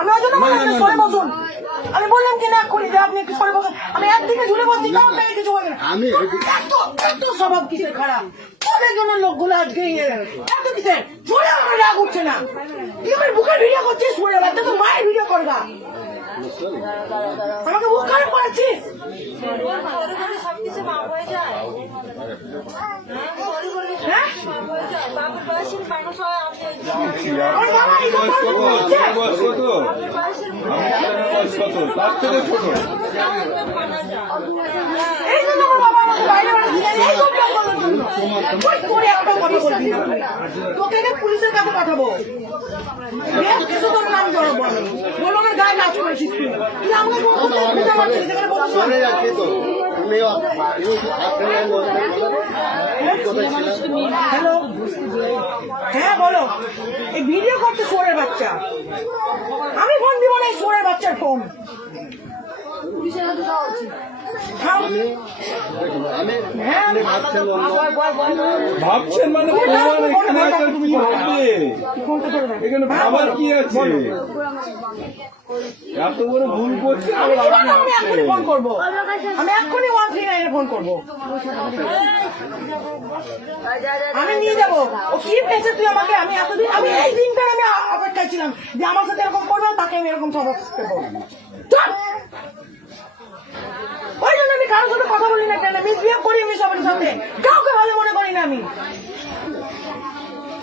আমি ওই জন্য বললাম সরে বসুন। আমি বললাম কি না এক্ষুনি যে আপনি একটু সরে বসুন। আমি একদিকে ঝুলে বসছি কারণ তাকে কিছু বলবে না। আমি এত এত স্বভাব কিসের খারাপ? তোদের জন্য লোকগুলো আজকে ইয়ে এত কিসের? চলে আমার রাগ উঠছে না। তুই আমার বুকের ভিডিও করছিস শুনে বাচ্চা তো মায়ের ভিডিও করবা। আমাকে বুক খারাপ করাচ্ছিস? সবকিছু মাপ হয়ে যায়। তার থেকে ছোট তোকে পুলিশের কাছে পাঠাবো কিছু গায়ে নাচ করেছিস তুই আমাকে হ্যালো? হ্যাঁ বলো। এই ভিডিও করছে সোরের বাচ্চা। আমি ফোন দিব না এই সোরের বাচ্চার ফোন ভাবছেন মানে এখানে ভাববে। এখানে ভাবার কি আছে? এত বড় ভুল করছে আমি এক্ষুনি ফোন করব। আমি এক্ষুনি ওয়ান থ্রি নাইনে ফোন করব। আমি নিয়ে যাব। ও কি পেয়েছে তুই আমাকে? আমি এতদিন আমি এই দিনটা আমি অপেক্ষায় ছিলাম যে আমার সাথে এরকম করবে তাকে আমি এরকম সবক দেবো কারোর সাথে কথা বলি না কেন? মিসবিহেভ করি আমি সবার সাথে। কাউকে ভালো মনে করি না আমি।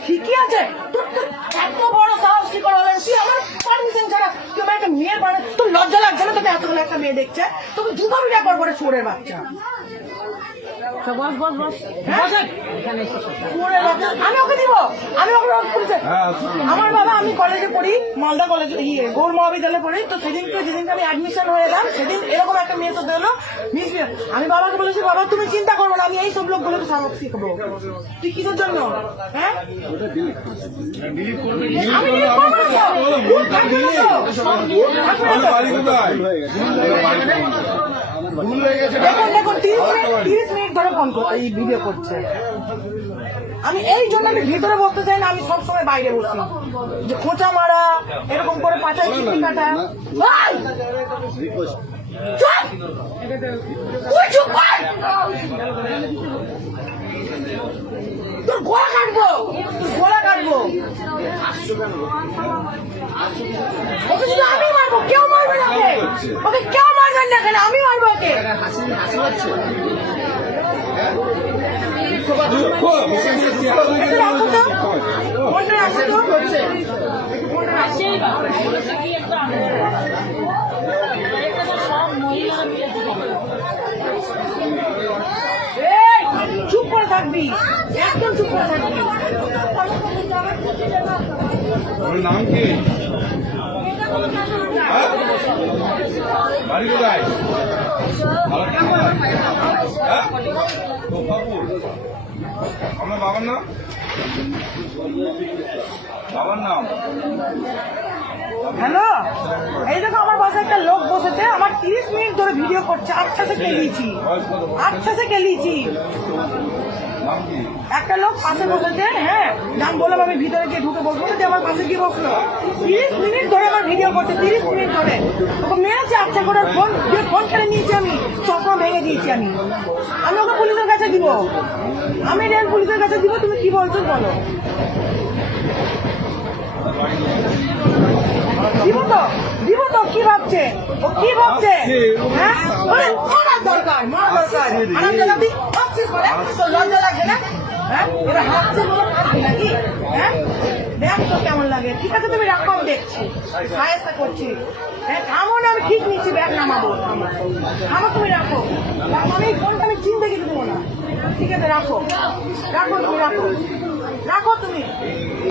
ঠিকই আছে? তোর তো এত বড় সাহস, কি করা তুই আমার পারমিশন ছাড়া তুই আমার একটা মেয়ের পারে তোর লজ্জা লাগছে না তোকে এতগুলো একটা মেয়ে দেখছে? তোকে জুতা বিটা করব রে চোরের বাচ্চা। আমি ওকে দিব। আমি ওকে হ্যাঁ আমার বাবা আমি কলেজে পড়ি মালদা কলেজে ইয়ে গৌর মহাবিদ্যালয়ে পড়ি। তো সেদিনকে যেদিনকে আমি অ্যাডমিশন হয়ে এলাম সেদিন এরকম একটা মেয়ে হলো মিস আমি বাবাকে বলেছি বাবা তুমি চিন্তা করব না আমি এই সব লোকগুলোকে সাবক শিখব। তুই কিসের জন্য? হ্যাঁ? আমি দেখুন দেখুন তিরিশ মিনিট তিরিশ মিনিট ধরে ফোন এই ভিডিও করছে। আমি এই জন্য আমি ভিতরে বসতে চাই না আমি সবসময় বাইরে বসি। যে খোঁচা মারা এরকম করে পাচাই চিঠি কাটা! তোর গলা কাটবো! তোর গলা কাটবো! আমি মারবো কেউ মারবে না ওকে কেউ না কেন? আমি মারবো ওকে। চুপ করে থাকবি। একদম চুপ করে থাকবি। নাম কি? বাড়ি কোথায়? আপনার বাবার নাম বাবার নাম হ্যালো এই দেখো, আমার পাশে একটা লোক বসেছে, আমার তিরিশ মিনিট ধরে ভিডিও করছে আচ্ছা সে কেলিয়েছি আচ্ছা সে কেলিয়েছি একটা লোক পাশে বসেছে হ্যাঁ? বললাম, আমি ভিতরে গিয়ে ঢুকে বসবো। যে আমার পাশে গিয়ে বসল। তিরিশ মিনিট ধরে আমার ভিডিও করছে, তিরিশ মিনিট ধরে। ওকে মেরেছে আচ্ছা করে ফোন দিয়ে ফোন নিয়েছি আমি। চশমা ভেঙে দিয়েছি আমি। আমি ওকে পুলিশের কাছে দিব। আমি রেল পুলিশের কাছে দিব, তুমি কি বলছো বলো। দিব তো দিব তো, কি ভাবছে? ও কি ভাবছে? হ্যাঁ হ্যাঁ দেখ তো কেমন লাগে ঠিক আছে তুমি রাখো। দেখছি সাহেস্তা করছি হ্যাঁ থামো না ঠিক নিচ্ছি ব্যাগ নামাবো থামো তুমি রাখো আমি এই চিনতে দেবো না ঠিক আছে রাখো রাখো তুমি রাখো রাখো তুমি